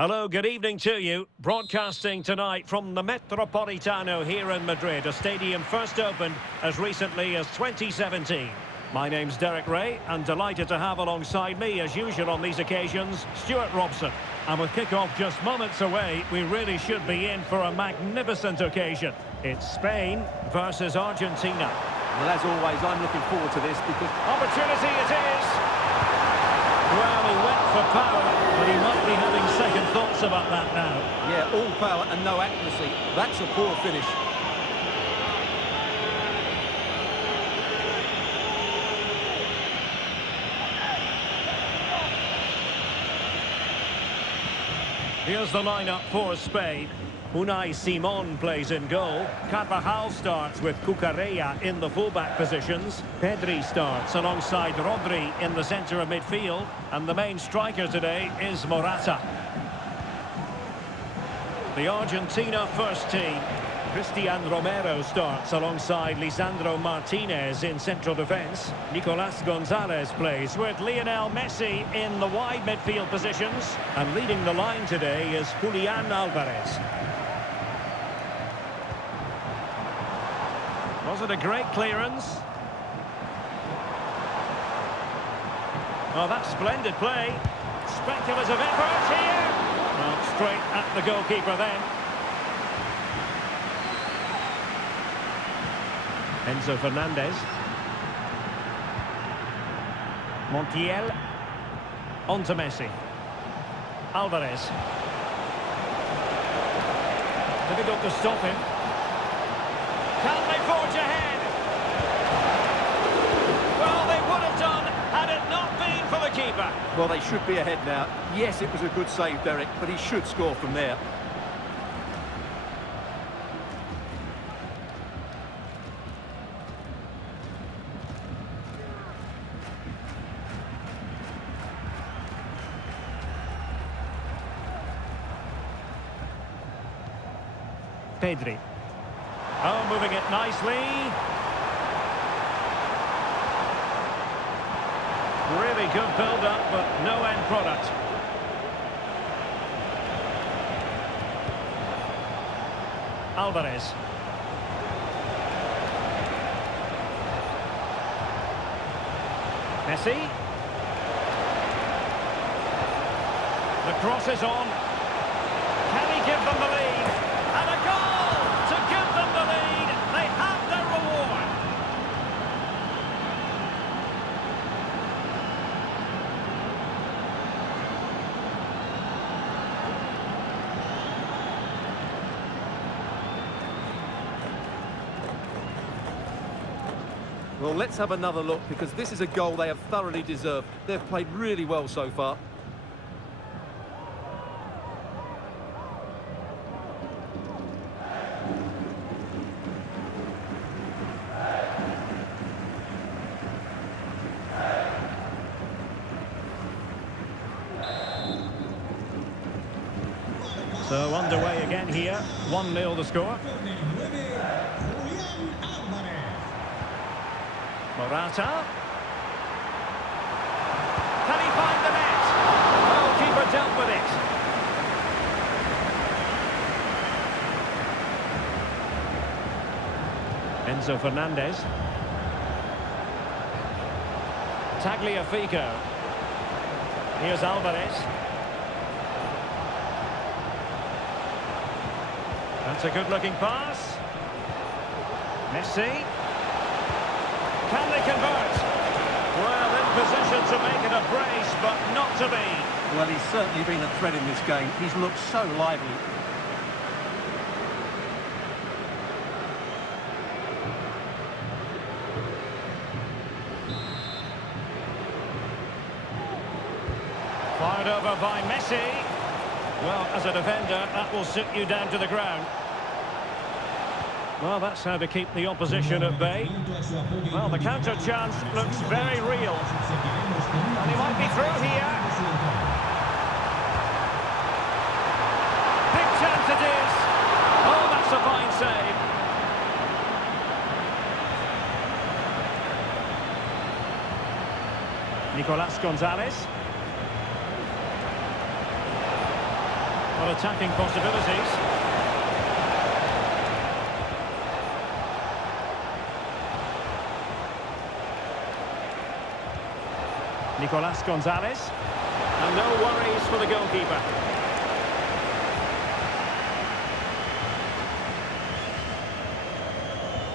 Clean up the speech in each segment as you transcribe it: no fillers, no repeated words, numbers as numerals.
Hello, good evening to you. Broadcasting tonight from the Metropolitano here in Madrid, a stadium first opened as recently as 2017. My name's Derek Ray, and delighted to have alongside me, as usual on these occasions, Stuart Robson. And with kick-off just moments away, we really should be in for a magnificent occasion. It's Spain versus Argentina. Well, as always, I'm looking forward to this because... Opportunity it is! Well, he went for power, but he might be having second thoughts about that now. Yeah, all power and no accuracy. That's a poor finish. Here's the lineup for Spain. Unai Simon plays in goal. Carvajal starts with Cucurella in the fullback positions. Pedri starts alongside Rodri in the centre of midfield. And the main striker today is Morata. The Argentina first team. Cristian Romero starts alongside Lisandro Martinez in central defence. Nicolas Gonzalez plays with Lionel Messi in the wide midfield positions. And leading the line today is Julian Alvarez. Was it a great clearance? Oh, that's splendid play. Speculative effort here. Well, straight at the goalkeeper then. Enzo Fernandez. Montiel. On to Messi. Alvarez. Difficult to stop him. Can they forge ahead? Well, they would have done had it not been for the keeper. Well, they should be ahead now. Yes, it was a good save, Derek, but he should score from there. Pedri. Oh, moving it nicely. Really good build-up, but no end product. Alvarez. Messi. The cross is on. Can he give them the lead? And a goal to give them the lead. They have their reward. Well, let's have another look because this is a goal they have thoroughly deserved. They've played really well so far. So underway again here, 1-0 the score. Morata. Can he find the net? Oh, keeper dealt with it. Enzo Fernandez. Tagliafico. Here's Alvarez. That's a good-looking pass. Messi. Can they convert? Well, in position to make it a brace, but not to be. Well, he's certainly been a threat in this game. He's looked so lively. Fired over by Messi. Well, as a defender, that will sit you down to the ground. Well, that's how to keep the opposition at bay. Well, the counter chance looks very real. And he might be through here. Big chance it is. Oh, that's a fine save. Nicolas Gonzalez. Well, attacking possibilities. Nicolas Gonzalez. And no worries for the goalkeeper.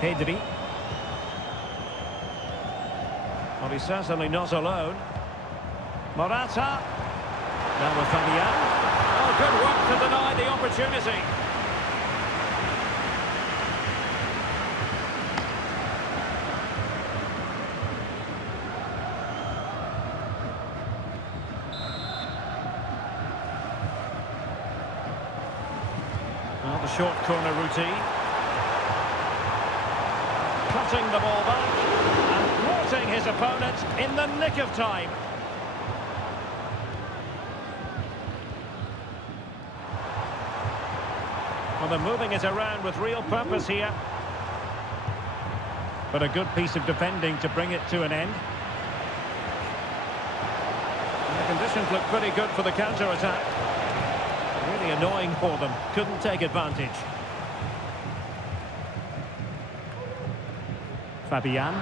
Pedri. Well, he's certainly not alone. Morata. Now with Fabian. Oh, good work to deny the opportunity. Well, the short corner routine. Cutting the ball back and thwarting his opponent in the nick of time. Well, they're moving it around with real purpose here. But a good piece of defending to bring it to an end. And the conditions look pretty good for the counter-attack. Really annoying for them. Couldn't take advantage. Fabian.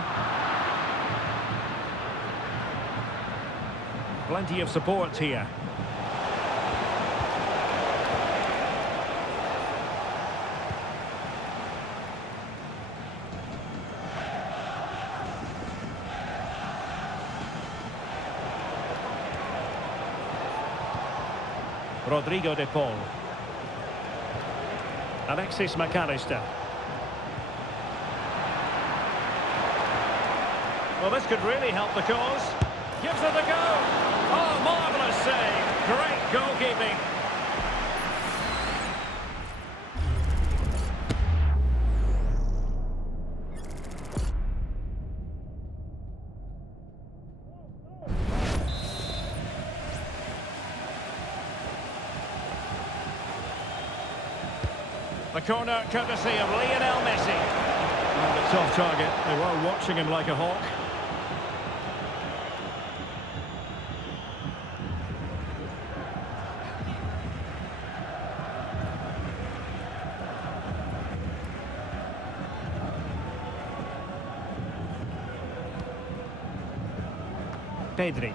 Plenty of support here. Rodrigo de Paul. Alexis McAllister. Well, this could really help the cause. Gives it a go. Oh, marvellous save. Great goalkeeping. The corner courtesy of Lionel Messi. Oh, it's off target. They were watching him like a hawk. Pedri.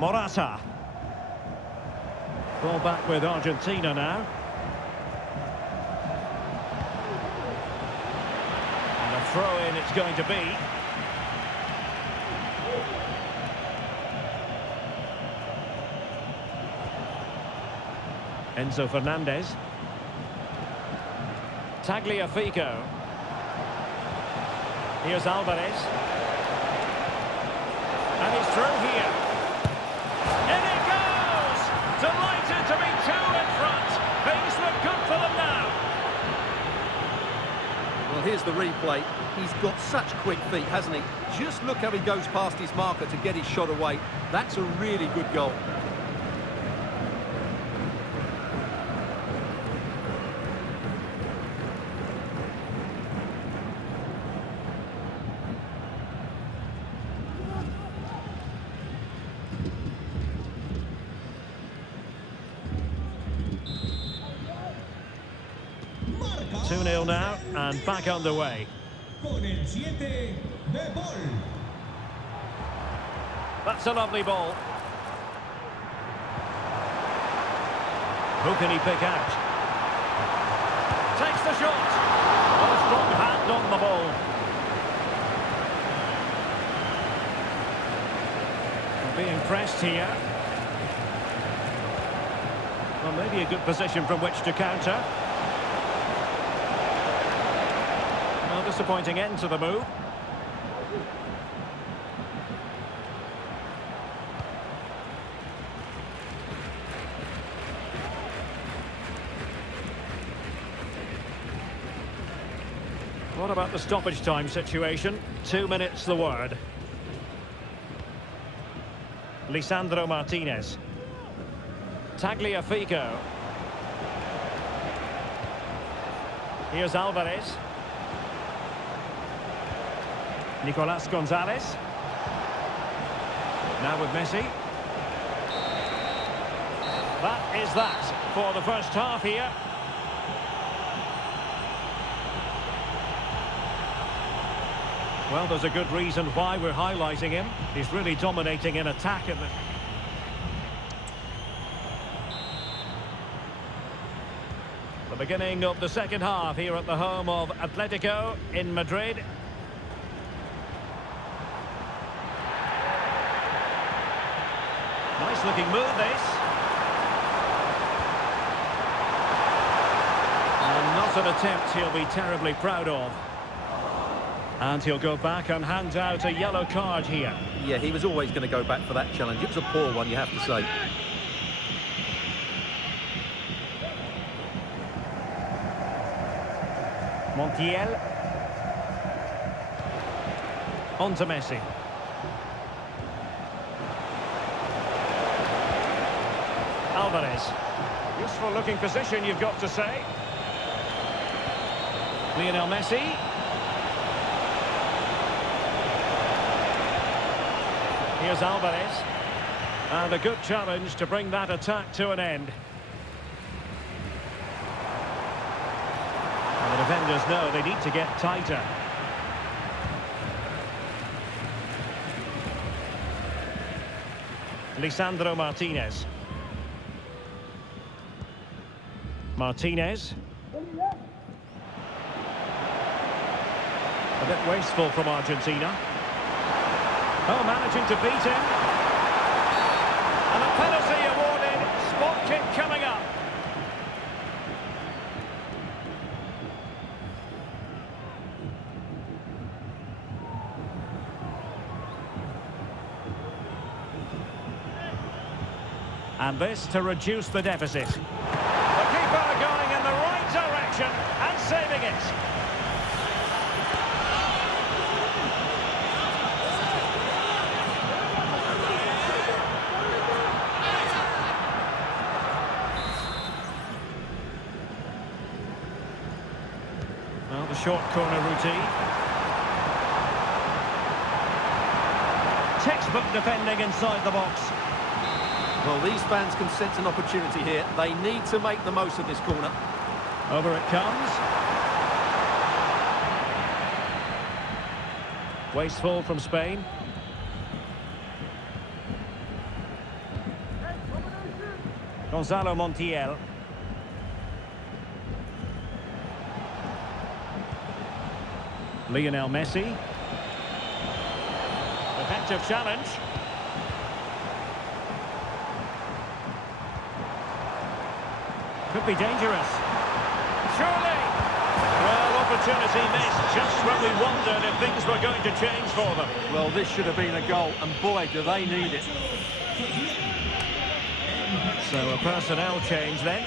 Morata. Ball back with Argentina now. And a throw-in it's going to be. Enzo Fernandez. Tagliafico. Here's Alvarez. And he's through here. In it goes! Delighted to be two in front. Things look good for them now. Well, here's the replay. He's got such quick feet, hasn't he? Just look how he goes past his marker to get his shot away. That's a really good goal. Marca 2-0 now, and back underway. con el 7 de Paul. That's a lovely ball. Who can he pick out? Takes the shot. What a strong hand on the ball. Being pressed here. Well, maybe a good position from which to counter. Well, disappointing end to the move. What about the stoppage time situation? 2 minutes the word. Lisandro Martinez. Tagliafico. Here's Alvarez. Nicolas Gonzalez. Now with Messi. That is that for the first half here. Well, there's a good reason why we're highlighting him. He's really dominating in attack at the beginning of the second half here at the home of Atletico in Madrid. Nice looking move, this. And not an attempt he'll be terribly proud of. And he'll go back and hand out a yellow card here. Yeah, he was always going to go back for that challenge. It was a poor one, you have to say. Montiel. On to Messi. Alvarez. Useful looking position, you've got to say. Lionel Messi. Here's Alvarez. And a good challenge to bring that attack to an end. And the defenders know they need to get tighter. Lisandro Martinez. Martinez. A bit wasteful from Argentina. Oh, managing to beat him. And a penalty awarded. Spot kick coming up. And this to reduce the deficit. The keeper going in the right direction and saving it. Well, the short corner routine. Textbook defending inside the box. Well, these fans can sense an opportunity here. They need to make the most of this corner. Over it comes. Wasteful from Spain. Gonzalo Montiel. Lionel Messi. Effective challenge. Could be dangerous. Surely! Well, opportunity missed just when we wondered if things were going to change for them. Well, this should have been a goal, and boy, do they need it. So a personnel change then.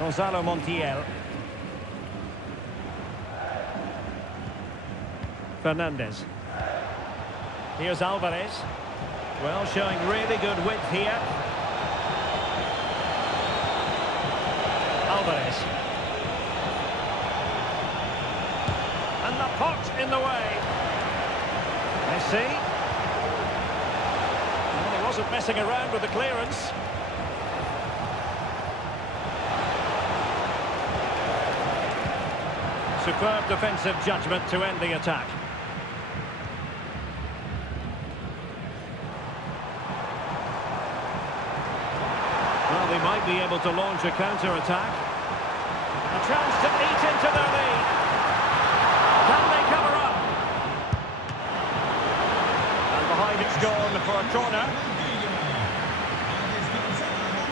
Gonzalo Montiel. Fernandez. Here's Alvarez. Well, showing really good width here. Alvarez. And the pot in the way. Messi. Well, he wasn't messing around with the clearance. Superb defensive judgment to end the attack. Well, they might be able to launch a counter-attack. A chance to eat into their lead. Can they cover up? And behind it's gone for a corner.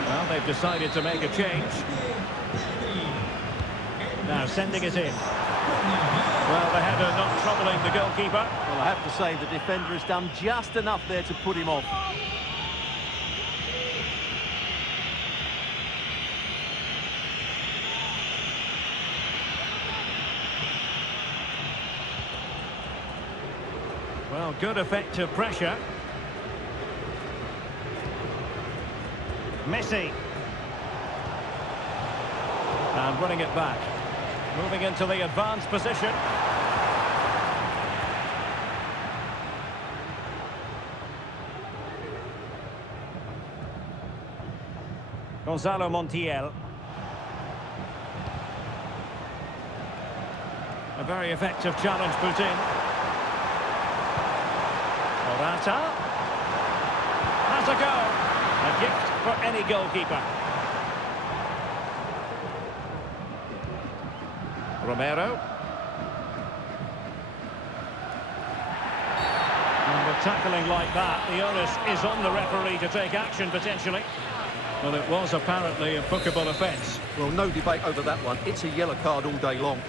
Well, they've decided to make a change. Now sending it in. Well, the header not troubling the goalkeeper. Well, I have to say the defender has done just enough there to put him off. Well, good effective pressure. Messi. And running it back. Moving into the advanced position. Gonzalo Montiel. A very effective challenge put in. Morata. Has a go. A gift for any goalkeeper. Romero. And with tackling like that, the onus is on the referee to take action potentially. Well, it was apparently a bookable offence. Well, no debate over that one. It's a yellow card all day long.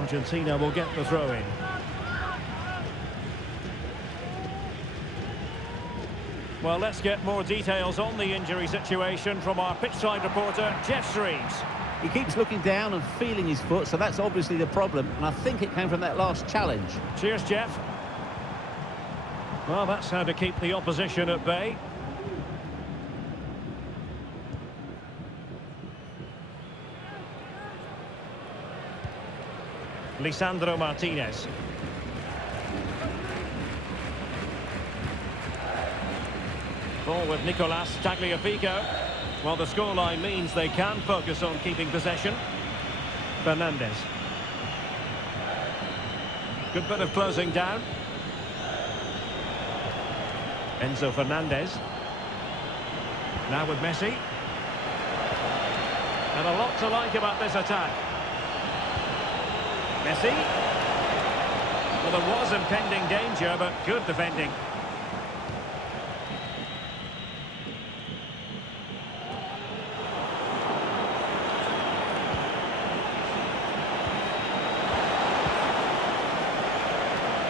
Argentina will get the throw in. Well, let's get more details on the injury situation from our pitchside reporter, Jeff Shreves. He keeps looking down and feeling his foot, so that's obviously the problem. And I think it came from that last challenge. Cheers, Jeff. Well, that's how to keep the opposition at bay. Lisandro Martinez. Ball with Nicolas Tagliafico. Well, the scoreline means they can focus on keeping possession. Fernandez. Good bit of closing down. Enzo Fernandez. Now with Messi. And a lot to like about this attack. Messi. Well, there was impending danger, but good defending.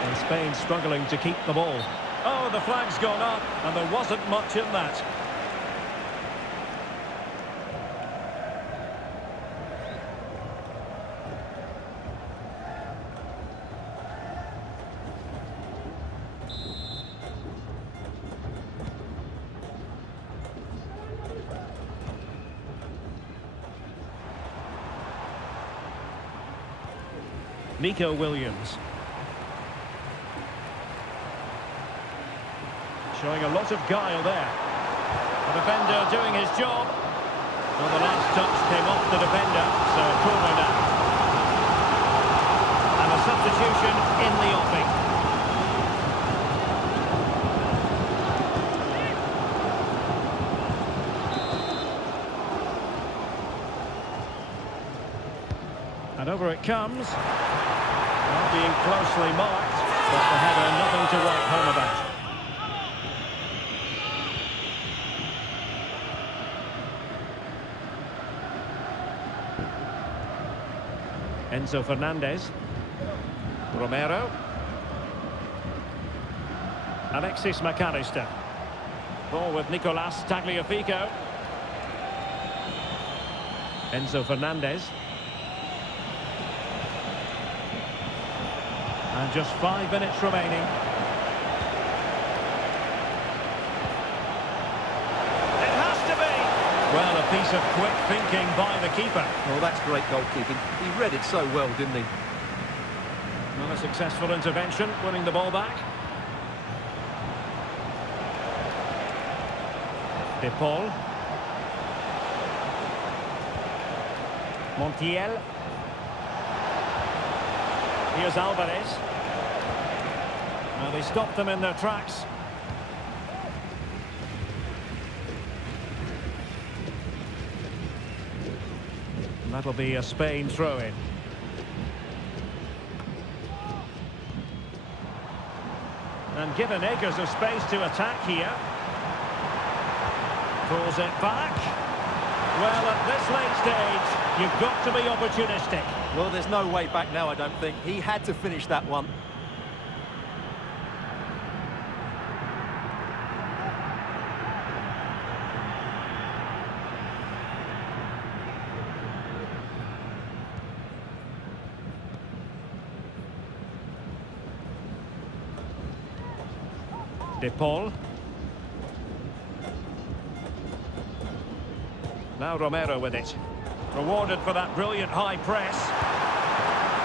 And Spain struggling to keep the ball. Oh, the flag's gone up, and there wasn't much in that. Nico Williams. Showing a lot of guile there. The defender doing his job. Well, the last touch came off the defender, so a corner now. And a substitution in the offing. And over it comes. Well, being closely marked, but the header nothing to write home about. Enzo Fernandez. Romero. Alexis McAllister. Ball with Nicolas Tagliafico. Enzo Fernandez. And just 5 minutes remaining. It has to be! Well, a piece of quick thinking by the keeper. Well, that's great goalkeeping. He read it so well, didn't he? Well, a successful intervention, winning the ball back. De Paul. Montiel. Here's Alvarez. Well, they stopped them in their tracks. And that'll be a Spain throw-in. And given acres of space to attack here. Pulls it back. Well, at this late stage, you've got to be opportunistic. Well, there's no way back now, I don't think. He had to finish that one. De Paul. Now Romero with it. Rewarded for that brilliant high press.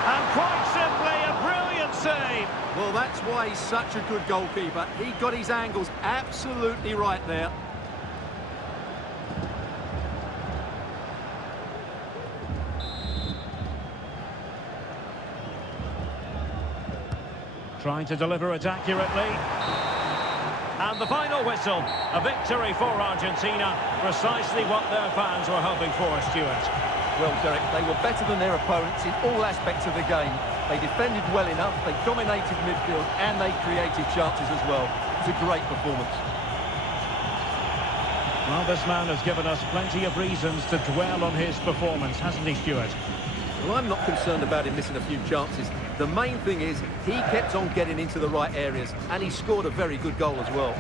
And quite simply, a brilliant save. Well, that's why he's such a good goalkeeper. He got his angles absolutely right there. Trying to deliver it accurately. And the final whistle. A victory for Argentina. Precisely what their fans were hoping for, Stuart. Well, Derek, they were better than their opponents in all aspects of the game. They defended well enough, they dominated midfield, and they created chances as well. It was a great performance. Well, this man has given us plenty of reasons to dwell on his performance, hasn't he, Stuart? Well, I'm not concerned about him missing a few chances. The main thing is he kept on getting into the right areas, and he scored a very good goal as well.